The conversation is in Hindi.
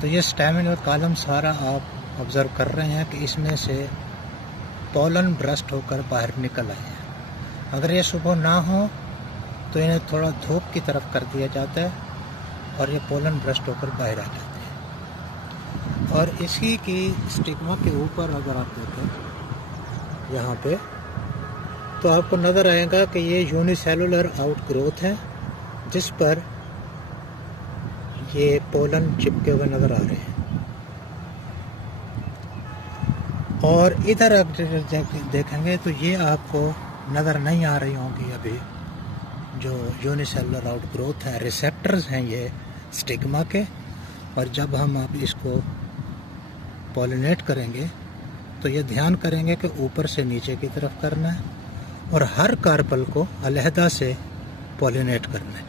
तो ये स्टैमेन और कॉलम सारा आप ऑब्ज़र्व कर रहे हैं कि इसमें से पोलन ब्रस्ट होकर बाहर निकल आए हैं। अगर ये सुबह ना हो तो इन्हें थोड़ा धूप की तरफ कर दिया जाता है और ये पोलन ब्रस्ट होकर बाहर आ जाते हैं। और इसी की स्टिग्मा के ऊपर अगर आप देखें यहाँ पे, तो आपको नज़र आएगा कि ये यूनिसेलुलर आउटग्रोथ है जिस पर ये पोलन चिपके हुए नज़र आ रहे हैं। और इधर आप देखेंगे तो ये आपको नज़र नहीं आ रही होंगी अभी जो यूनिसेलुलर आउटग्रोथ है, रिसेप्टर्स हैं ये स्टिग्मा के। और जब हम अब इसको पॉलिनेट करेंगे तो ये ध्यान करेंगे कि ऊपर से नीचे की तरफ करना है और हर कार्पल को अलहदा से पॉलिनेट करना है।